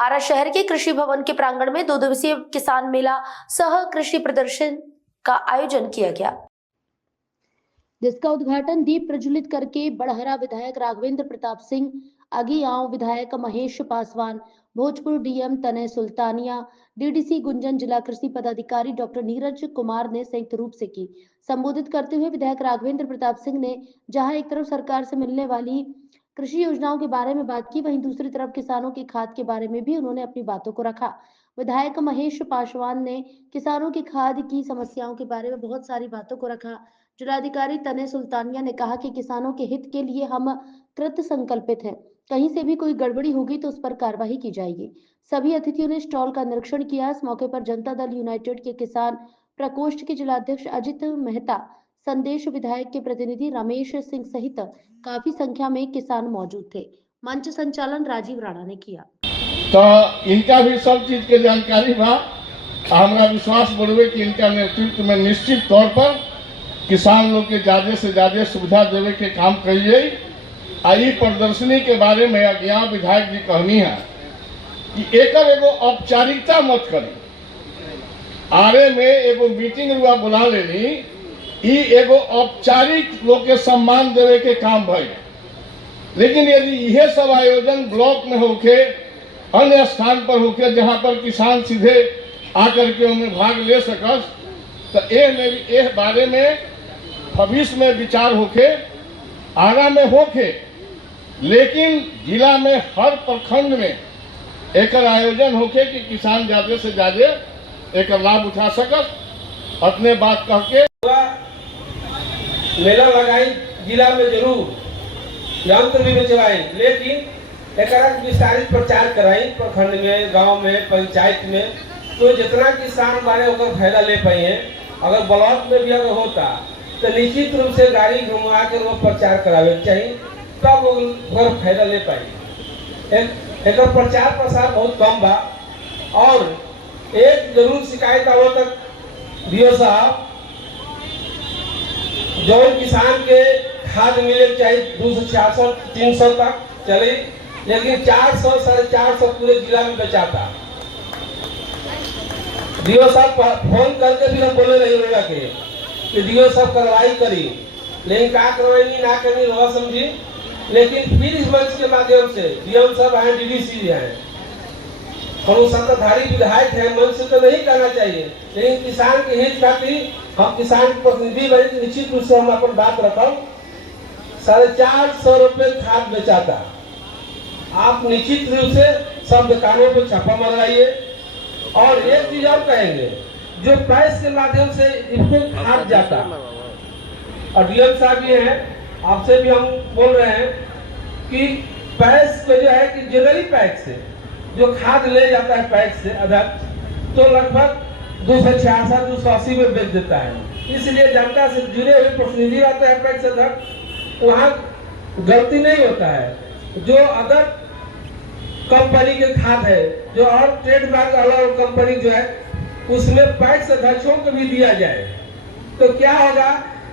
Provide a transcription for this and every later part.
आरा शहर के कृषि भवन के प्रांगण में 2 दिवसीय किसान मेला सह कृषि प्रदर्शन का आयोजन किया गया, जिसका उद्घाटन दीप प्रज्वलित करके बड़हरा विधायक राघवेंद्र प्रताप सिंह, अगियाव विधायक महेश पासवान, भोजपुर डीएम तनय सुल्तानिया, डीडीसी गुंजन, जिला कृषि पदाधिकारी डॉक्टर नीरज कुमार ने संयुक्त रूप से की। संबोधित करते हुए विधायक राघवेंद्र प्रताप सिंह ने जहां एक तरफ सरकार से मिलने वाली कृषि योजनाओं के बारे में बात की, वहीं दूसरी तरफ किसानों की खाद के बारे में भी उन्होंने अपनी बातों को रखा। विधायक महेश पासवान ने किसानों की खाद की समस्याओं के बारे में बहुत सारी बातों को रखा। जिलाधिकारी तनय सुल्तानिया ने कहा कि किसानों के हित के लिए हम कृत संकल्पित हैं, कहीं से भी कोई गड़बड़ी होगी तो उस पर कार्रवाई की जाएगी। सभी अतिथियों ने स्टॉल का निरीक्षण किया। इस मौके पर जनता दल यूनाइटेड के किसान प्रकोष्ठ के जिलाध्यक्ष अजित मेहता, संदेश विधायक के प्रतिनिधि रमेश सिंह सहित काफी संख्या में किसान मौजूद थे। मंच संचालन राजीव राणा ने किया। तो इनका भी सब चीज के जानकारी बा। हमारा विश्वास बढ़े कि इनका नेतृत्व में निश्चित तौर पर किसान लोग के ज्यादा से ज्यादा सुविधा देवे के काम करिए। आई प्रदर्शनी के बारे में अज्ञा विधायक जी कहनी है कि एकर एगो औपचारिकता मत करी। आरे में एगो मीटिंग रुआ बुला लेनी, ई एगो औपचारिक लोग के सम्मान देवे के काम भई। लेकिन यदि यह सब आयोजन ब्लॉक में होके, अन्य स्थान पर होके, जहां पर किसान सीधे आकर के उनमें भाग ले सकस, तो ए बारे में भविष्य में विचार होके, आरा में होके, लेकिन जिला में हर प्रखंड में एक आयोजन होके कि किसान ज्यादा से ज्यादा एक लाभ उठा सकस। अपने बात कह के मेला लगाई जिला में जरूर, यंत्र भी बेचवाई, लेकिन एक विस्तारित प्रचार कराई प्रखंड में, गांव में, पंचायत में, तो जितना किसान बारे होकर फायदा ले पाए हैं। अगर ब्लॉक में भी अगर होता तो निश्चित रूप से गाड़ी घुमा कर वो प्रचार करावे चाहिए, तब वो फायदा ले पाए। एक प्रचार प्रसार बहुत कम बा। और एक जरूर शिकायत आवो तक डीओ साहब, जो किसान के खाद मिले चाहिए 266-300 तक चले, लेकिन 400-450 पूरे जिला में बेचाता। डीओ साहब फोन करके भी हम बोले नहीं होगा कि डीओ साहब कार्रवाई करी, लेकिन क्या कार्रवाई ना करनी रहा समझी। लेकिन फिर इस मंच के माध्यम से डीएम साहब आए, डीडीसी हैं, और सत्ताधारी विधायक है, मंच से तो नहीं कहना चाहिए, लेकिन किसान के हित खातिर हम किसान के प्रतिनिधि बने तो निश्चित रूप से हम अपन बात रखा। 450 रुपए खाद बेचाता। आप निश्चित रूप से सब दुकानों पर छापा मरवाइए। और एक चीज और कहेंगे, जो पैस के माध्यम से इसको खाद जाता, और डीएम साहब ये है, आपसे भी हम बोल रहे हैं कि पैस को जो है कि जनरली पैक से जो खाद ले जाता है पैक से अधिक, तो लगभग 266-280 में बेच देता है। इसलिए जनता से जुड़े हुए प्रतिनिधि रहते हैं पैक से अधिक, वहाँ गलती नहीं होता है। जो अदर कंपनी के खाद है, जो और ट्रेडमार्क अलग कंपनी जो है, उसमें पैक से अधिकों को भी दिया जाए, तो क्या होगा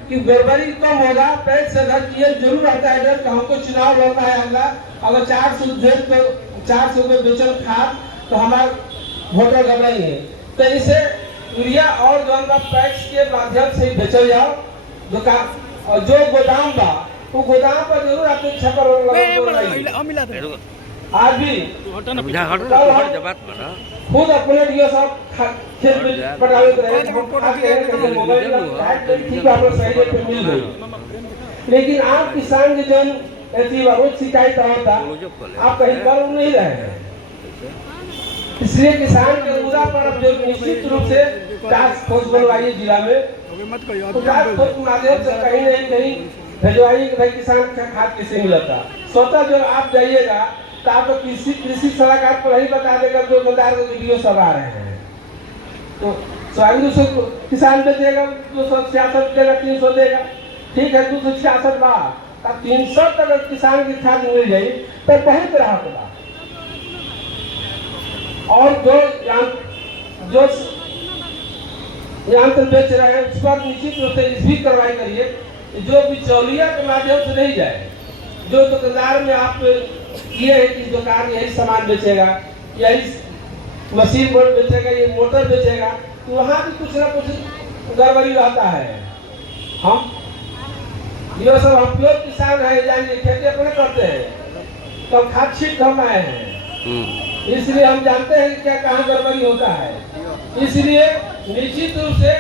कि गड़बड़ी कम होगा। पैक से अधिक ये जरूर रहता है डर कि हमको चुनाव लड़ना है, अगर 400 में बेचल खाद तो हमारे वोटर घबराई है, तो इसे यूरिया और पैक्स के माध्यम से बेचल जाओ। दुकान और जो गोदाम बा, वो गोदाम पर जरूर आपको छपर आज भी खुद अपने डीओ साहब खेत में पटावित रहे, लेकिन आप किसान के जन ऐसी बहुत शिकायत होता, आप कहीं कर नहीं रहे हैं। इसलिए किसान के मुद्दा पर अब जो निश्चित रूप से टास्क फोर्स बनवाइए जिला में, तो टास्क फोर्स के माध्यम से कहीं नहीं कहीं भेजवाइए कि भाई किसान का खाद किसे मिलता। स्वतः जब आप जाइएगा तो आपको कृषि सलाहकार पर ही बता देगा, जो दुकानदार वीडियो सब आ रहे हैं। तो सोयाबीन से किसान बेचेगा 266 देगा, 300 देगा, ठीक है 266 बार, अब 300 तक किसान की खाद मिल जाए तो बहुत राहत होगा। और जो यंत्र बेच रहे हैं उस पर निश्चित रूप से इसकी कार्रवाई करिए, जो बिचौलिया के माध्यम से नहीं जाए। जो दुकानदार में आप किए हैं कि दुकान यही सामान बेचेगा, या इस मशीन बोर्ड बेचेगा, ये मोटर बेचेगा, तो वहाँ भी कुछ ना कुछ गड़बड़ी रहता है। हम ये सब हम प्योर किसान है, जानिए खेती अपने करते हैं, तो खाद छीट हम आए हैं, इसलिए हम जानते हैं कि क्या कहाँ गड़बड़ी होता है। इसलिए निश्चित रूप से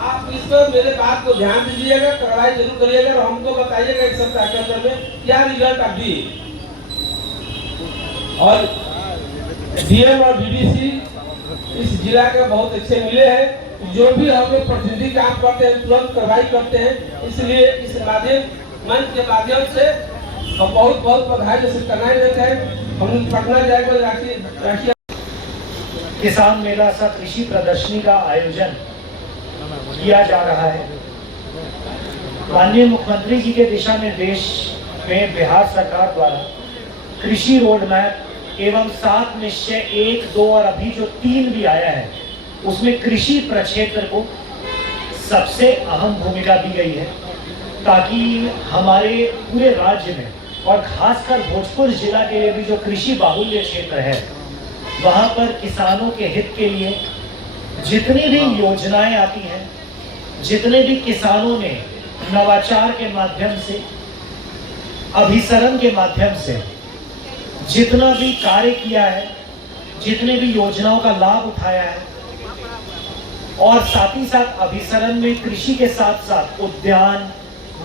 आप इस पर मेरे बात को ध्यान दीजिएगा, कार्रवाई जरूर करिएगा और हमको बताइएगा एक सप्ताह के अंदर में क्या रिजल्ट आप दिए। और डीएम और डीडीसी इस जिला के बहुत अच्छे मिले हैं, जो भी हमें प्रतिनिधि काम करते हैं तुरंत कार्रवाई करते हैं। इसलिए इस मंच के माध्यम से हम बहुत बहुत बधाई जैसे करना देते हैं। हम पटना जाएंगे राष्ट्रीय किसान मेला सह कृषि प्रदर्शनी का आयोजन किया जा रहा है। माननीय मुख्यमंत्री जी के दिशा निर्देश में बिहार सरकार द्वारा कृषि रोड मैप एवं 7 निश्चय 1, 2 और अभी जो 3 भी आया है, उसमें कृषि प्रक्षेत्र को सबसे अहम भूमिका दी गई है, ताकि हमारे पूरे राज्य में और खासकर भोजपुर जिला के लिए भी जो कृषि बाहुल्य क्षेत्र है, वहाँ पर किसानों के हित के लिए जितनी भी योजनाएं आती हैं, जितने भी किसानों ने नवाचार के माध्यम से, अभिसरण के माध्यम से जितना भी कार्य किया है, जितने भी योजनाओं का लाभ उठाया है, और साथ ही साथ अभिसरण में कृषि के साथ साथ उद्यान,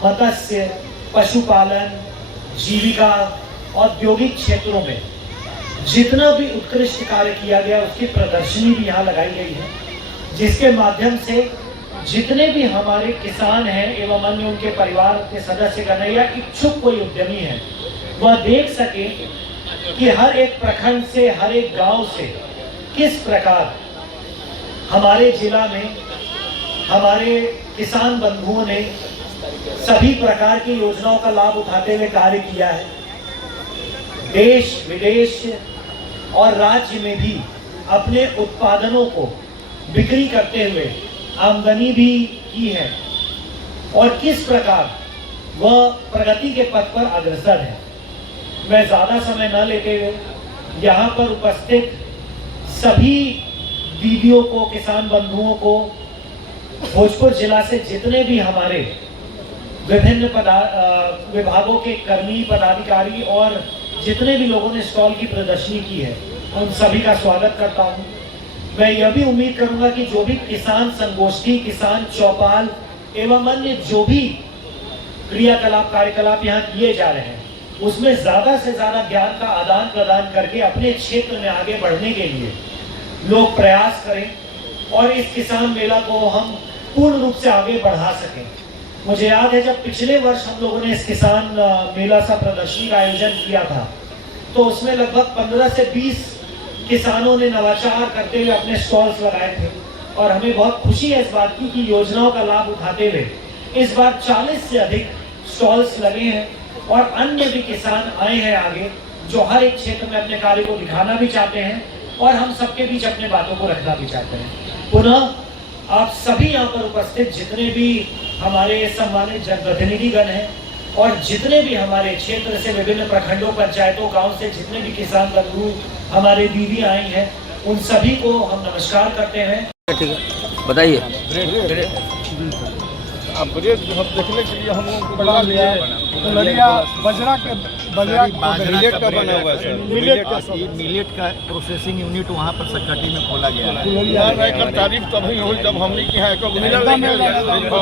मत्स्य, पशुपालन, जीविका, औद्योगिक क्षेत्रों में जितना भी उत्कृष्ट कार्य किया गया, उसकी प्रदर्शनी भी यहाँ लगाई गई है, जिसके माध्यम से जितने भी हमारे किसान हैं एवं अन्य उनके परिवार के सदस्यगण या इच्छुक कोई उद्यमी है, वह देख सके कि हर एक प्रखंड से, हर एक गांव से किस प्रकार हमारे जिला में हमारे किसान बंधुओं ने सभी प्रकार की योजनाओं का लाभ उठाते हुए कार्य किया है। देश विदेश और राज्य में भी अपने उत्पादनों को बिक्री करते हुए आमदनी भी की है, और किस प्रकार वह प्रगति के पथ पर अग्रसर है। मैं ज़्यादा समय न लेते हुए यहाँ पर उपस्थित सभी दीदियों को, किसान बंधुओं को, भोजपुर जिला से जितने भी हमारे विभिन्न विभागों के कर्मी, पदाधिकारी और जितने भी लोगों ने स्टॉल की प्रदर्शनी की है, उन सभी का स्वागत करता हूं। मैं यह भी उम्मीद करूंगा कि जो भी किसान संगोष्ठी, किसान चौपाल एवं अन्य जो भी क्रियाकलाप, कार्यकलाप यहाँ किए जा रहे हैं, उसमें ज़्यादा से ज़्यादा ज्ञान का आदान प्रदान करके अपने क्षेत्र में आगे बढ़ने के लिए लोग प्रयास करें और इस किसान मेला को हम पूर्ण रूप से आगे बढ़ा सकें। मुझे याद है जब पिछले वर्ष हम लोगों ने इस किसान मेला सा प्रदर्शनी का आयोजन किया था, तो उसमें लगभग 15 से 20 किसानों ने नवाचार करते हुए अपने स्टॉल्स लगाए थे, और हमें बहुत खुशी है इस बात की कि योजनाओं का लाभ उठाते हुए इस बार 40 से अधिक स्टॉल्स लगे हैं, और अन्य भी किसान आए हैं आगे, जो हर एक क्षेत्र में अपने कार्य को दिखाना भी चाहते हैं और हम सबके बीच अपने बातों को रखना भी चाहते हैं। पुनः आप सभी यहाँ पर उपस्थित जितने भी हमारे सम्मानित जनप्रतिनिधिगण हैं और जितने भी हमारे क्षेत्र से, विभिन्न प्रखंडों, पंचायतों, गांव से जितने भी किसान बंधु हमारे दीदी आई हैं, उन सभी को हम नमस्कार करते हैं। ठीक है, बताइए। अब ब्रेड हम देखने के लिए हम लोगों को बना लिया ललिया बाजरा का मिलेट का बना हुआ है सर। मिलेट का प्रोसेसिंग यूनिट वहाँ पर सकटी में खोला गया है। यार एकर तारीफ तभी हुई जब हमने की है को मिलल नहीं है।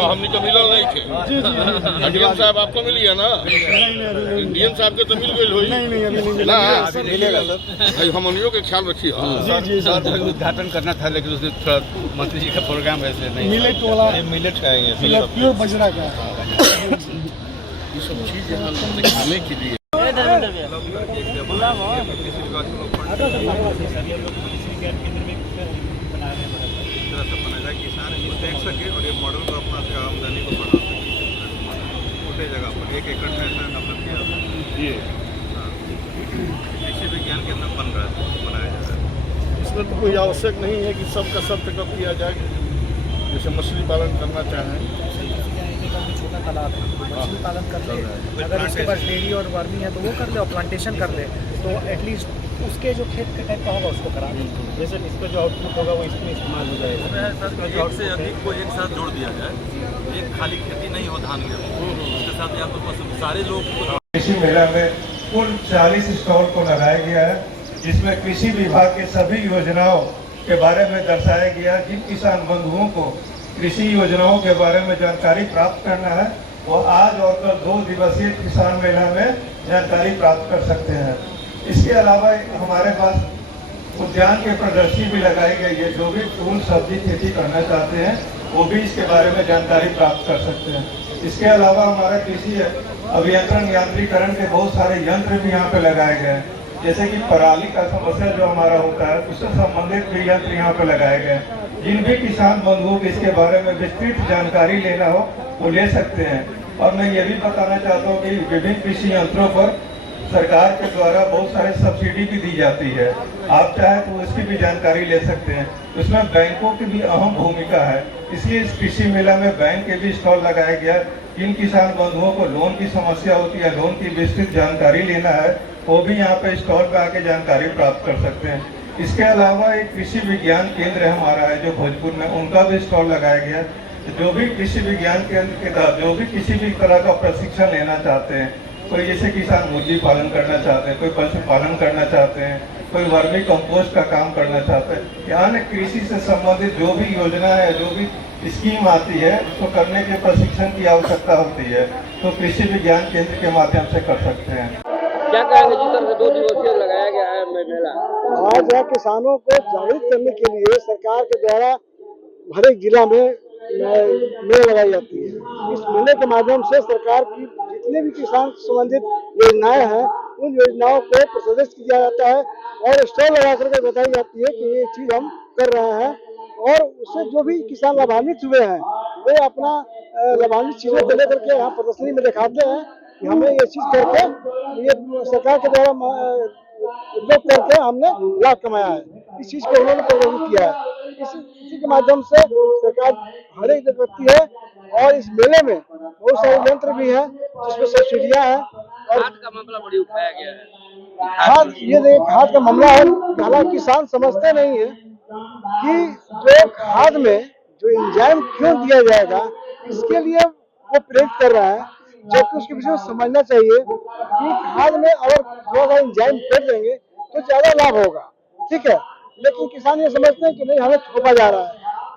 हमने को मिलल नहीं थे। जी जी डीएम साहब आपको मिल गया ना? नहीं डीएम साहब के तो मिल गई होई। नहीं अभी नहीं ना मिलेगा सर। भाई हमनियों के ख्याल रखिए। जी सर उद्घाटन करना था, लेकिन उसने थोड़ा मंत्री जी का प्रोग्राम वैसे नहीं। मिलेट वाला मिलेट का है, प्योर बाजरा का ये सब चीज यहाँ दिखाने के लिए किसान इसको देख सके और ये मॉडल को अपना आमदनी को बढ़ा सके छोटे जगह पर। 1 एकड़ में ऐसा मतलब किया ये कृषि विज्ञान केंद्र बनाया जा रहा है। इसमें तो कोई आवश्यक नहीं है कि सबका सब तक किया जाए। जैसे मछली पालन करना चाहें, छोटा तालाब है, मछली पालन कर ले, अगर उसके पास डेयरी और वर्मी है तो वो कर ले और प्लांटेशन कर ले, तो एटलीस्ट उसके जो खेत का टाइप का होगा उसको करा दें, जैसे इसका जो आउटपुट होगा वो इसमें इस्तेमाल हो जाएगा। सर एक से अधिक को एक साथ जोड़ दिया जाए, एक खाली खेती नहीं हो धान गेहूँ, उसके साथ या तो बस सारे लोग कृषि मेला में कुल 40 स्टॉल को लगाया गया है, जिसमें कृषि विभाग के सभी योजनाओं के बारे में दर्शाया गया। जिन किसान बंधुओं को कृषि योजनाओं के बारे में जानकारी प्राप्त करना है वो आज और कल 2 दिवसीय किसान मेला में जानकारी प्राप्त कर सकते हैं। इसके अलावा हमारे पास उद्यान के प्रदर्शनी भी लगाई गई है। जो भी फूल सब्जी खेती करना चाहते हैं वो भी इसके बारे में जानकारी प्राप्त कर सकते हैं। इसके अलावा हमारा कृषि अभियंत्रण यांत्रिकरण के बहुत सारे यंत्र भी यहाँ पे लगाए गए हैं, जैसे कि पराली का समस्या जो हमारा होता है उससे संबंधित भी यंत्र यहाँ पे लगाए गए हैं। जिन भी किसान बंधुओं को इसके बारे में विस्तृत जानकारी लेना हो वो ले सकते हैं। और मैं ये भी बताना चाहता हूँ कि विभिन्न कृषि यंत्रों पर सरकार के द्वारा बहुत सारे सब्सिडी भी दी जाती है। आप चाहे तो इसकी भी जानकारी ले सकते हैं। इसमें बैंकों की भी अहम भूमिका है, इसलिए इस कृषि मेला में बैंक के भी स्टॉल लगाया गया। जिन किसान बंधुओं को लोन की समस्या होती है, लोन की विस्तृत जानकारी लेना है, वो भी यहाँ पे स्टॉल पे आके जानकारी प्राप्त कर सकते हैं। इसके अलावा एक कृषि विज्ञान केंद्र हमारा है जो भोजपुर में, उनका भी स्टॉल लगाया गया। जो भी कृषि विज्ञान केंद्र के तहत जो भी किसी भी तरह का प्रशिक्षण लेना चाहते हैं, कोई जैसे किसान मुर्गी पालन करना चाहते हैं, कोई पशुपालन करना चाहते हैं, कोई वर्मी कंपोस्ट का काम करना चाहते हैं, यानी कृषि से संबंधित जो भी योजना है, जो भी स्कीम आती है उसको करने के प्रशिक्षण की आवश्यकता होती है, तो कृषि विज्ञान केंद्र के माध्यम से कर सकते हैं। क्या कहेंगे जिस तरह से 2 दिवसीय लगाया गया है मेला? आज किसानों को जागरूक करने के लिए सरकार के द्वारा हर एक जिला में मेला लगाई जाती है। इस मेले के माध्यम से सरकार की जितने भी किसान संबंधित योजनाएं हैं उन योजनाओं को प्रदर्शित किया जाता है और स्टॉल लगा करके बताई जाती है कि ये चीज हम कर रहे हैं, और उससे जो भी किसान लाभान्वित हुए हैं वे अपना लाभान्वित चीजों को लेकर के यहाँ प्रदर्शनी में दिखाते हैं कि हमने ये चीज करके ये सरकार के द्वारा उपयोग करके हमने लाभ कमाया है। इस चीज को उन्होंने प्रदर्शित किया है। इसी के माध्यम से सरकार हर एक करती है, और इस मेले में बहुत सारे यंत्र भी हैं जिसमें सब्सिडियां हैं। और खाद का मामला बड़ी उठाया गया है। खाद, ये देखिए खाद का मामला है, हालांकि किसान समझते नहीं है कि जो खाद में जो एंजाइम क्यों दिया जाएगा इसके लिए वो प्रेरित कर रहा है, जबकि उसके विषय में समझना चाहिए कि खाद में अगर थोड़ा सा एंजाइम कर देंगे तो ज्यादा लाभ होगा, ठीक है। लेकिन किसान ये समझते हैं कि नहीं हमें थोपा जा रहा है,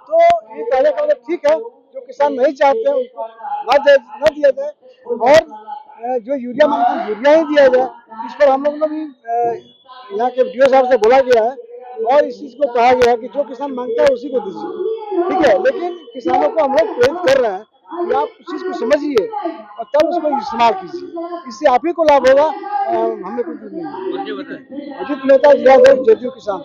तो ये कहने का मतलब ठीक है, जो किसान नहीं चाहते हैं उनको न दिया जाए, और जो यूरिया मांगते हैं यूरिया ही दिया जाए। इस पर हम लोगों ने भी यहाँ के DO साहब से बोला गया है और इस चीज को कहा गया है कि जो किसान मांगता है उसी को दीजिए, ठीक है। लेकिन किसानों को हम लोग प्रेरित कर रहे हैं कि आप उस चीज को समझिए और तब उसको इस्तेमाल कीजिए, इससे आप ही को लाभ होगा, हमें कुछ नहीं। अजित मेहता, जिला अध्यक्ष, JDU किसान।